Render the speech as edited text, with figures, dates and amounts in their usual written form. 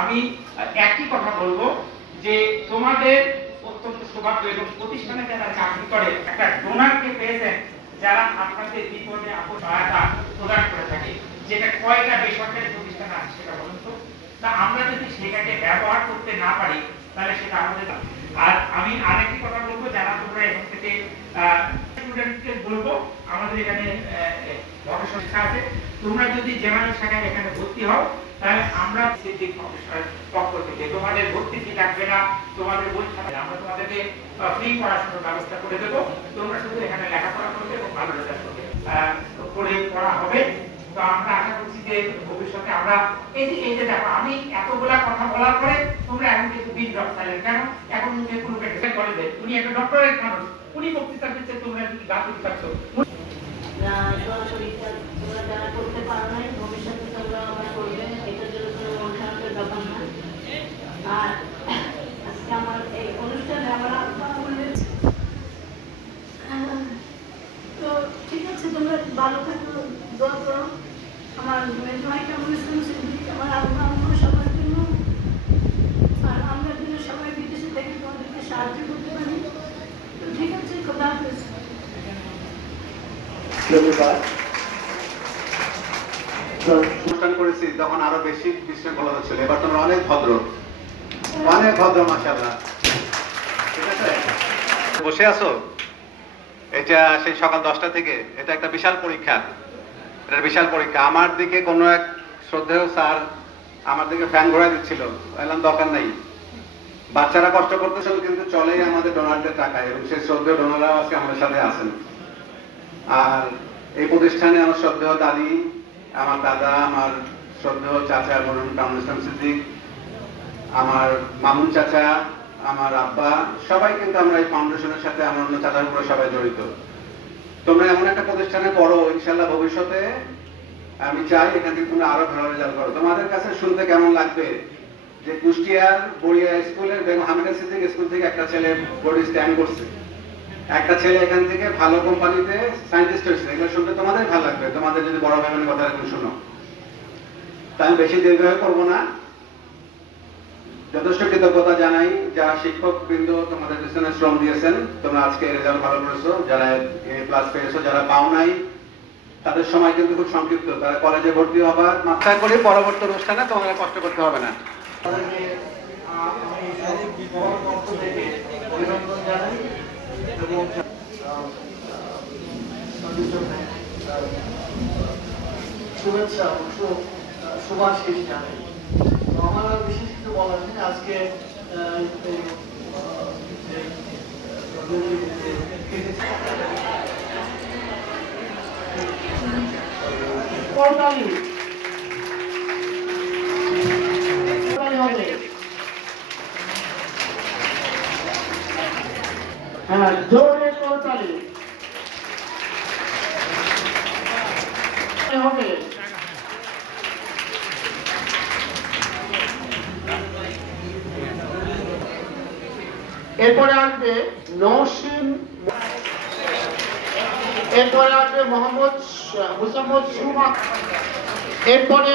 আমি একই কথা বলবো যে তোমাদের অত্যন্ত সৌভাগ্য এবং প্রতিষ্ঠানে যারা চাকরি করে একটা ডোনারকে পেয়েছেন যারা আপনাদের বিপদে আপদ সহায়তা প্রদান করে থাকে, যেটা কয়টা বেসরকারি প্রতিষ্ঠান আছে সেটা বলুন তো। তা আমরা যদি সেটাকে ব্যবহার করতে না পারি তাহলে সেটা আমাদের। আর আমি আরেকটি কথা বলবো, যারা তোমরা এখান থেকে স্টুডেন্টকে বলবো, আমাদের এখানে গবেষণা শিক্ষা আছে, তোমরা যদি জেনারেল শাখায় এখানে ভর্তি হও তাহলে আমরা সিদ্দিক প্রফেসরের পক্ষ থেকে তোমাদের ভর্তি ফি লাগবে না, তোমাদের বই খাতা আমরা তোমাদেরকে ফ্রি পড়াশোনার ব্যবস্থা করে দেবো। তোমরা শুধু এখানে লেখাপড়া করবে এবং ভালো রেজাল্ট করবে করে পড়া হবে। তো আমরা আশা করছি যে ভবিষ্যতে আমরা এই যে দেখো আমি এতগুলা কথা বলার পরে তোমরা এখন কিন্তু বিল ড্রপ চাইলেন কেন? এখন মুখে কোনো পেটে করে দেয়, উনি একটা ডক্টরেট মানুষ, উনি বক্তৃতা দিচ্ছে, তোমরা কি গা তুলতে পারছো? তোমরা যারা করতে পারো নাই ভবিষ্যতে তোমরা আমরা করবে, এটার জন্য কোনো মন খারাপের ব্যাপার না। আর আজকে আমার এই অনুষ্ঠানে আমার আত্মা বললেন তো ঠিক আছে, তোমরা ভালো থাকো, দোয়া করো। আমার ভাই কেমন আমার আত্মা আমার সবার জন্য, আর আমরা যেন সবাই বিদেশে থেকে তোমাদেরকে সাহায্য করতে পারি। তো ঠিক আছে, খোদা হাফেজ। অনুষ্ঠান করেছি তখন আরো বেশি বিশৃঙ্খলতা ছিল, এবার তোমরা অনেক ভদ্র মাশাআল্লাহ। ঠিক আছে, বসে আছো, এটা সেই সকাল 10টা থেকে, এটা একটা বিশাল পরীক্ষা, এটা বিশাল পরীক্ষা। আমার দিকে কোনো এক শ্রদ্ধেয় স্যার আমার দিকে ফ্যান ঘোরা দিচ্ছিল, বললাম দরকার নাই, বাচ্চারা কষ্ট করতেছিল কিন্তু চলেই আমাদের ডোনারদের টাকায়, এবং সেই শ্রদ্ধেয় ডোনাররাও আজকে আমাদের সাথে আছেন। আর এই প্রতিষ্ঠানে আমার শ্রদ্ধেয় দাদি, আমার দাদা, আমার শ্রদ্ধেয় চাচা বলুন কামরুল ইসলাম সিদ্দিক, আমার মামুন চাচা, আমার আব্বা, সবাই কিন্তু আমরা এই ফাউন্ডেশনের সাথে, আমার অন্য চাচার উপরে সবাই জড়িত। তোমরা এমন একটা প্রতিষ্ঠানে পড়ো, ইনশাল্লাহ ভবিষ্যতে আমি চাই এখান থেকে তোমরা আরো ভালো রেজাল্ট করো। তোমাদের কাছে শুনতে কেমন লাগবে যে কুষ্টিয়ার বড়িয়া স্কুলের বেগম হামিদা সিদ্দিক স্কুল থেকে একটা ছেলে বোর্ডে স্ট্যান্ড করছে, একটা ছেলে এখান থেকে ভালো কোম্পানিতে সায়েন্টিস্ট হয়েছে, এগুলো শুনতে তোমাদের ভালো লাগবে, তোমাদের যদি বড় ভাই বোনের কথা এখন শুনো। তাই আমি বেশি দীর্ঘ করবো না, যথেষ্ট কৃতজ্ঞতা জানাই যারা শিক্ষক বৃন্দ তোমাদের পিছনে শ্রম দিয়েছেন, তোমরা আজকে রেজাল্ট ভালো করেছো, যারা A+ পেয়েছো, যারা পাও নাই তাদের সময় কিন্তু খুব সংক্ষিপ্ত, তারা কলেজে ভর্তি হবার মাথা করে পরবর্তী অনুষ্ঠানে তোমাদের কষ্ট করতে হবে না। অভিনন্দন জানাই এবং শুভেচ্ছা শুভাশিস জানাই। তো আমার আর বিশেষ কিছু বলার নেই আজকে। হ্যাঁ, জোরে করতালি হবে। এরপরে আসবে নসীম, এরপরে আসবে মোহাম্মদ সুমা, এরপরে